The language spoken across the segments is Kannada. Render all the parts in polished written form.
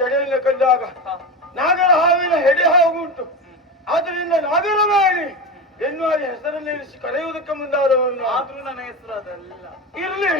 ಜಡೆಯನ್ನು ಕಂಡಾಗ ನಾಗರ ಹಾವಿನ ಹೆಡೆ ಹಾವು ಉಂಟು. ಆದ್ದರಿಂದ ನಾಗರ ಮಾಡಿ ಎನ್ನುವ ಹೆಸರನ್ನೇರಿಸಿ ಕರೆಯುವುದಕ್ಕೆ ಮುಂದಾದವನು. ಆದ್ರೂ ನನ್ನ ಹೆಸರು ಅದಲ್ಲ. ಇರ್ಲಿ,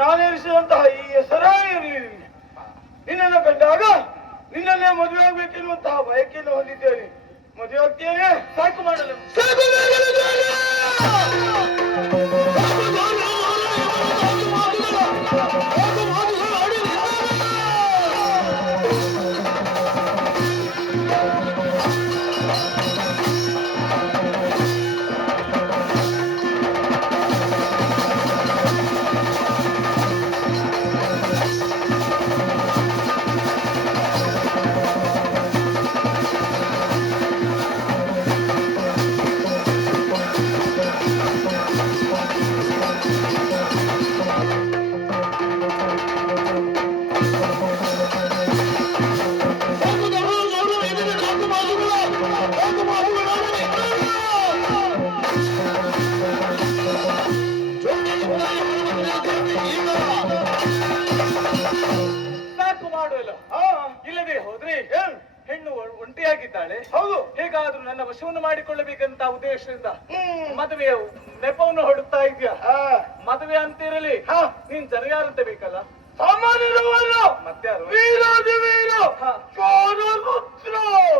ನಾನೇರಿಸಿದಂತಹ ಈ ಹೆಸರೇ ಇರಲಿ. ನಿನ್ನನ್ನು ಕಂಡಾಗ ನಿನ್ನನ್ನೇ ಮದುವೆ ಆಗ್ಬೇಕೆನ್ನುವಂತಹ ಬಯಕೆಯನ್ನು ಹೊಂದಿದ್ದೇನೆ. ಮದುವೆ ಆಗ್ತೇನೆ. ಸಾಕು ಮಾಡಲು ಇಲ್ಲದೆ ಹೋದ್ರೆ ಹೆಣ್ಣು ಒಂಟಿಯಾಗಿದ್ದಾಳೆ. ಹೌದು. ಹೇಗಾದ್ರೂ ನನ್ನ ವಶವನ್ನು ಮಾಡಿಕೊಳ್ಳಬೇಕಂತ ಉದ್ದೇಶದಿಂದ ಮದುವೆಯ ನೆಪವನ್ನು ಹೊಡುತ್ತಾ ಇದ್ಯಾ. ಮದುವೆ ಅಂತಿರಲಿ, ನೀನ್ ಜನ ಯಾರಂತ ಬೇಕಲ್ಲ. ಸಾಮಾನ್ಯರವಲ್ಲ, ಮತ್ಯಾರು?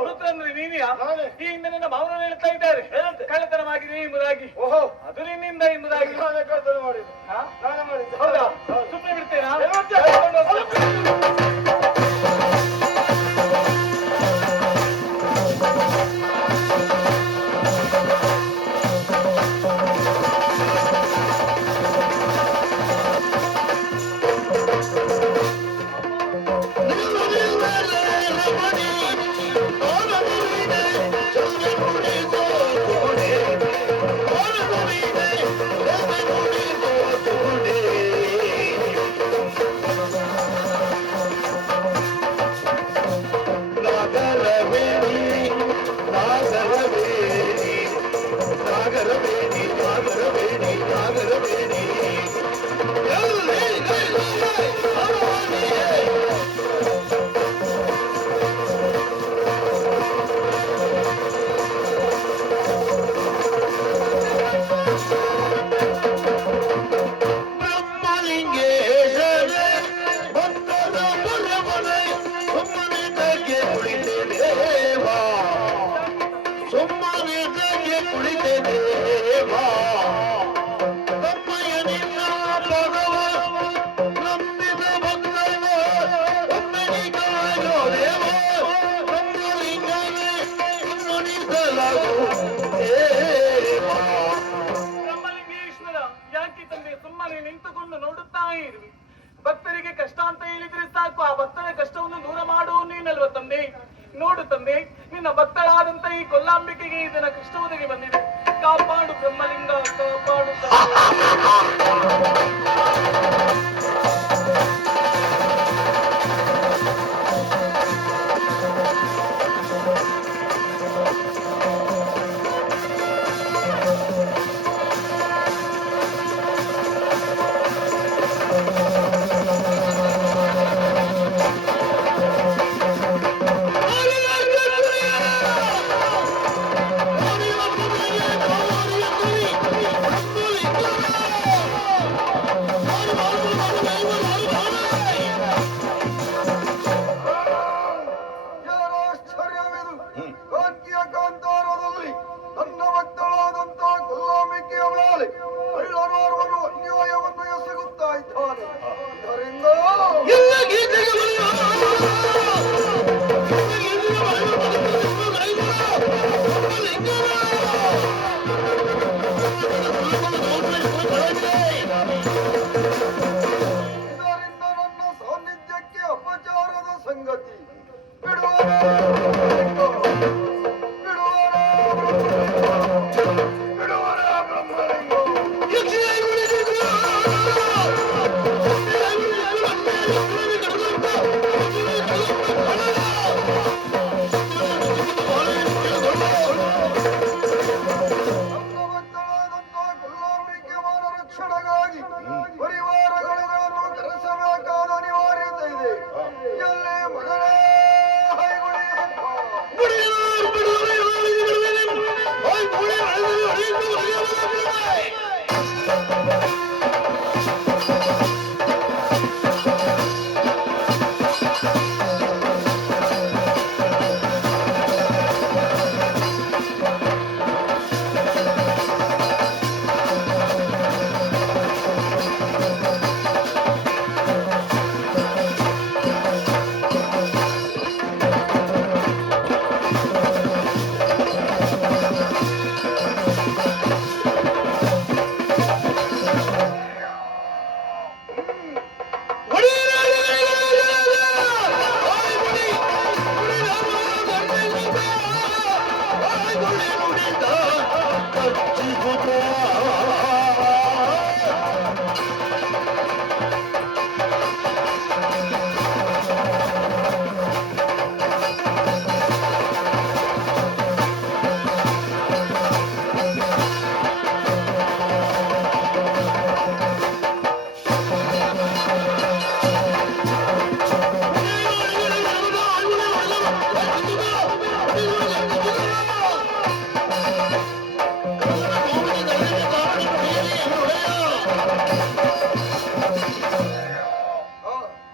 ರುದ್ರ ಅಂದ್ರೆ ನೀನಿಯಾ? ಈ ಹಿಂದೆ ನನ್ನ ಭಾವನ ಹೇಳ್ತಾ ಇದ್ದಾರೆ ಕಳ್ಳತನವಾಗಿದೆ ಎಂಬುದಾಗಿ. ಓಹೋ, ಅದು ನಿನ್ನಿಂದ ಎಂಬುದಾಗಿ. ಹೌದಾ? ಸುಮ್ಮನೆ ಬಿಡ್ತೇನಾ? ಬ್ರಹ್ಮಲಿಂಗೇಶ್ವರ, ಯಾಕೆ ತಂದೆ ಸುಮ್ಮನೆ ನಿಂತುಕೊಂಡು ನೋಡುತ್ತಾ ಇರುವಿ? ಭಕ್ತರಿಗೆ ಕಷ್ಟ ಅಂತ ಹೇಳಿದ್ರೆ ಸಾಕು, ಆ ಭಕ್ತರ ಕಷ್ಟವನ್ನು ದೂರ ಮಾಡುವ ನೀನಲ್ವ ತಂದೆ. ನೋಡು ತಂದೆ, ನಿನ್ನ ಭಕ್ತಳಾದಂತ ಈ ಕೊಲ್ಲಾಂಬಿಕೆಗೆ ಇದನ್ನ ಕಷ್ಟ ಒದಗಿ ಬಂದಿದೆ. ಕಾಪಾಡು ಬ್ರಹ್ಮಲಿಂಗ, ಕಾಪಾಡು.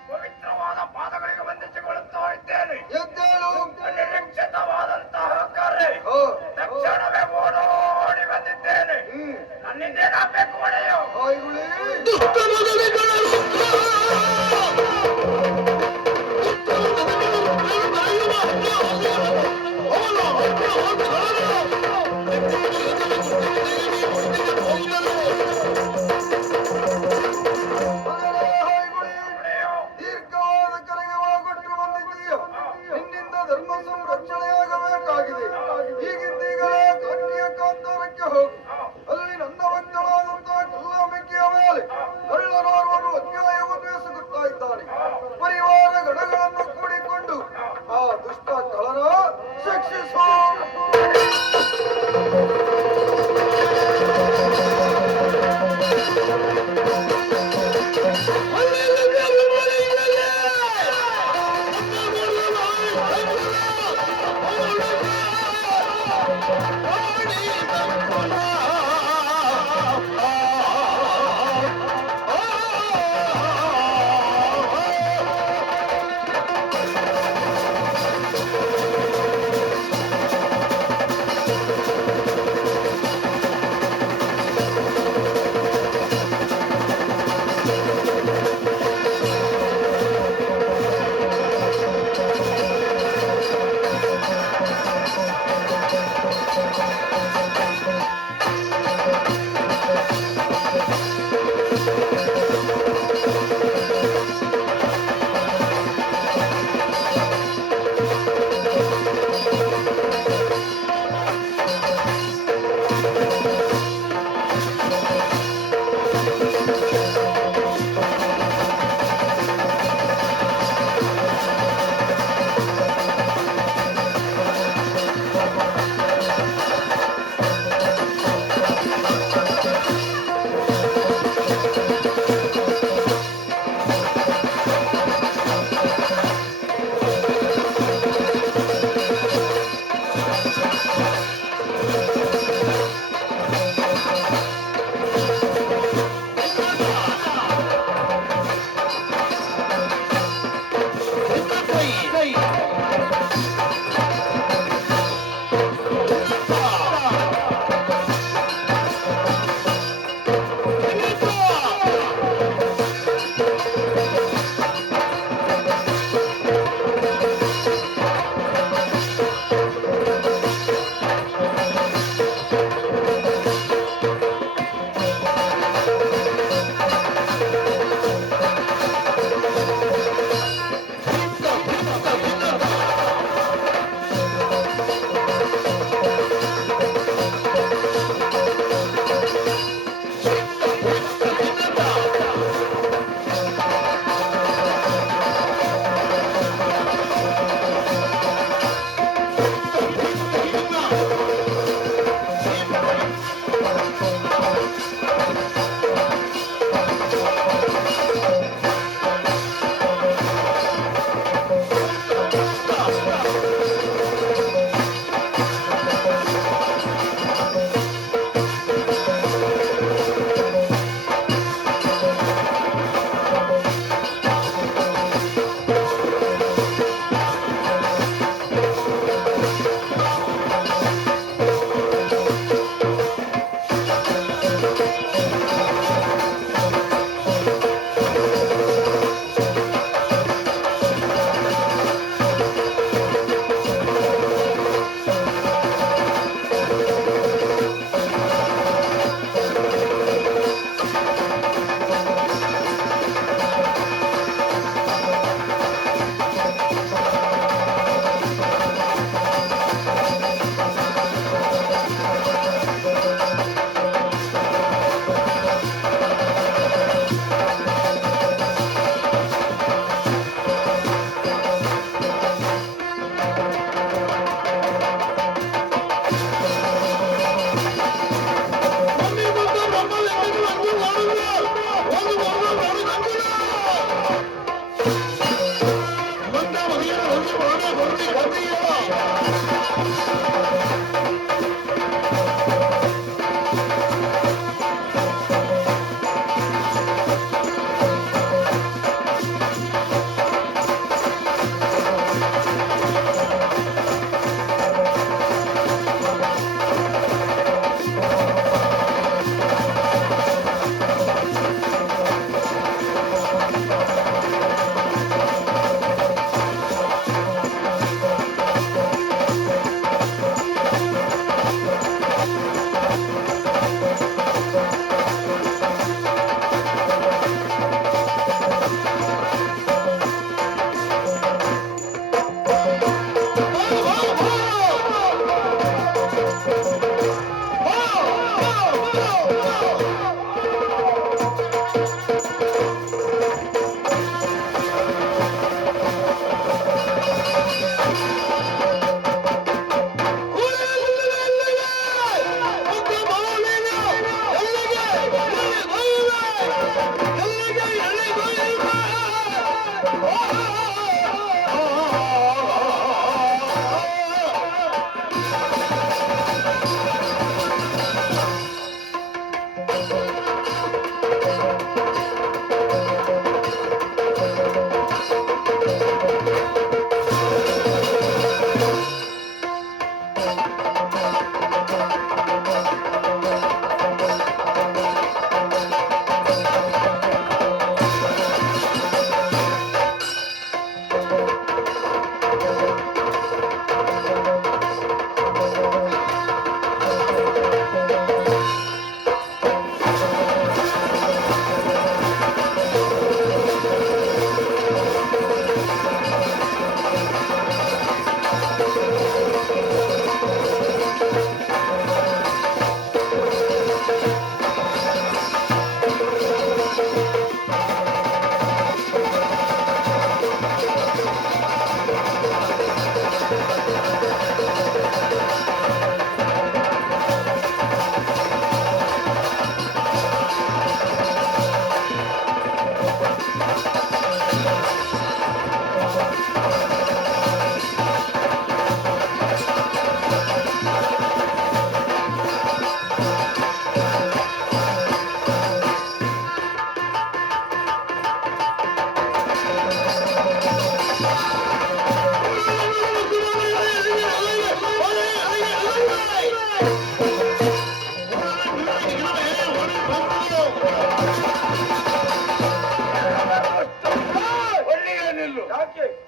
ಪವಿತ್ರವಾದ ಪಾದಗಳಿಗೆ ವಂದಿಸಿಕೊಳ್ಳುತ್ತಾ ಇದ್ದೇನೆ. ಅನಿರೀಕ್ಷಿತವಾದಂತಹ ಕಾರ್ಯ ತಕ್ಷಣವೇ ಓಡೋಡಿ ಬಂದಿದ್ದೇನೆ. ನನ್ನಿಂದೇನಾಗಬೇಕು ಒಡೆಯೋ? ದೀರ್ಘವಾದ ಕರೆಗೆ ಬಂದಿದ್ದೀಯ. ನಿನ್ನಿಂದ ಧರ್ಮ ಸಂರಕ್ಷಣೆಯಾಗಬೇಕಾಗಿದೆ. ಹೀಗಿದ್ದೀಗಲೇ ಕನ್ನಿಯ ಕಾಂತಾರಕ್ಕೆ ಹೋಗು. ಅಲ್ಲಿ ನನ್ನ ಮಕ್ಕಳಾದಂತಹ ಕಲ್ಲಾಂಬಿಕೆಯ ಮೇಲೆ ಕಳ್ಳನೋರ್ವನು ಅನ್ಯಾಯವನ್ನು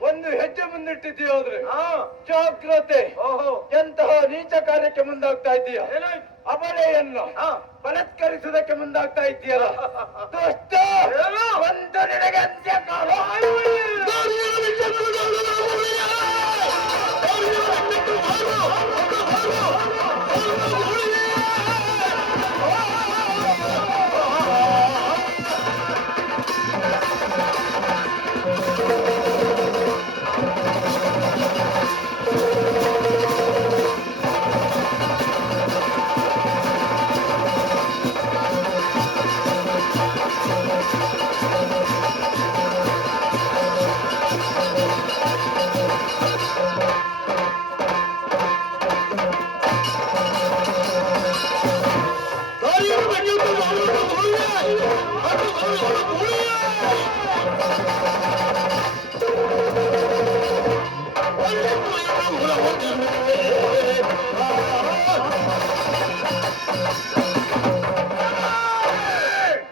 ಒಂದು ಹೆಜ್ಜೆ ಮುಂದಿಟ್ಟಿದ್ದೀಯ ಹೋದ್ರೆ ಜಾಗ್ರತೆ. ಎಂತಹ ನೀಚ ಕಾರ್ಯಕ್ಕೆ ಮುಂದಾಗ್ತಾ ಇದ್ದೀಯ? ಅಬಲೆಯನ್ನು ಬಲತ್ಕರಿಸುವುದಕ್ಕೆ ಮುಂದಾಗ್ತಾ ಇದ್ದೀಯಲ್ಲ ದುಷ್ಟ. ಒಂದು ನಿನಗೆ ಅಂತ್ಯಕಾಲ.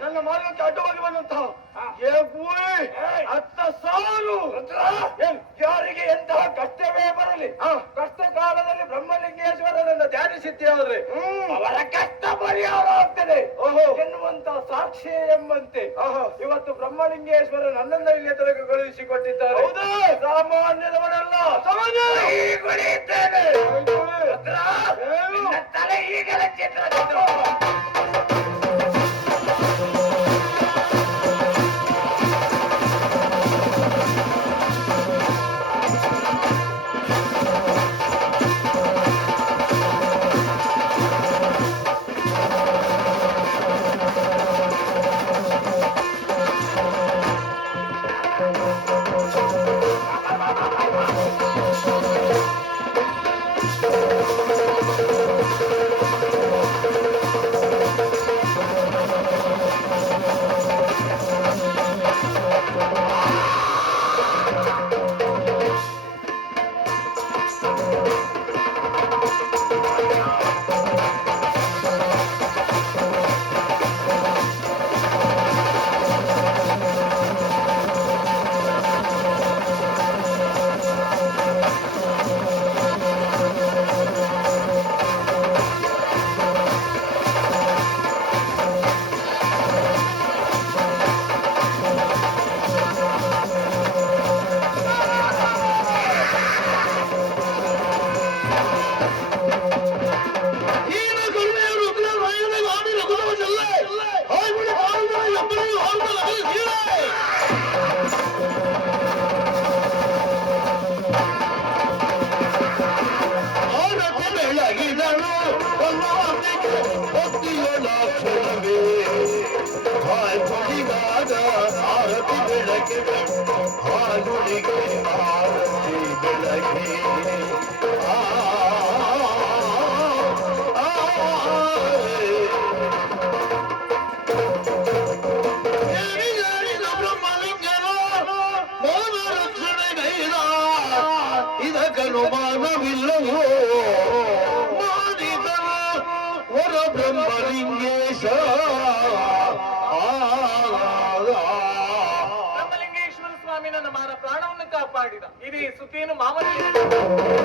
ನನ್ನ ಮಾರ್ಗಕ್ಕೆ ಅಡ್ಡವಾಗಿ ಬಂದಂತಹ ಅತ್ತ ಸಾಲು ಯಾರಿಗೆ ಎಂತಹ ಕಷ್ಟವೇ ಬರಲಿ, ಕಷ್ಟ ಕಾಲದಲ್ಲಿ ಬ್ರಹ್ಮಲಿಂಗೇಶ್ವರನನ್ನು ಧ್ಯಾನಿಸಿದ್ದೇವೆ ಅವರ ಕಷ್ಟ ಪರಿಹಾರ ಆಗ್ತದೆ ಎನ್ನುವಂತ ಸಾಕ್ಷಿ ಎಂಬಂತೆ ಇವತ್ತು ಬ್ರಹ್ಮಲಿಂಗೇಶ್ವರ ನನ್ನನ್ನು ಇಲ್ಲಿ ತನಕ ಕಳುಹಿಸಿಕೊಟ್ಟಿದ್ದಾರೆ. ಸಾಮಾನ್ಯದವರಲ್ಲ, ತಲೆ ಈಗಲೇ ಚಿತ್ರ ಹಾಲುಳಿಗೆ ಆರತಿ ಬೆಳಗ್ಗೆ ಇದಕ್ಕನು ಮಾನವಿಲ್ಲವೋ ಮಾಡಿದ ವರ ಬ್ರಹ್ಮಲಿಂಗೇಶ ಬ್ರಹ್ಮಲಿಂಗೇಶ್ವರ ಸ್ವಾಮಿ ನನ್ನ ಪ್ರಾಣವನ್ನು ಕಾಪಾಡಿದ. ಇಡೀ ಸುದ್ದಿಯನ್ನು ಮಾಮೂಲಿ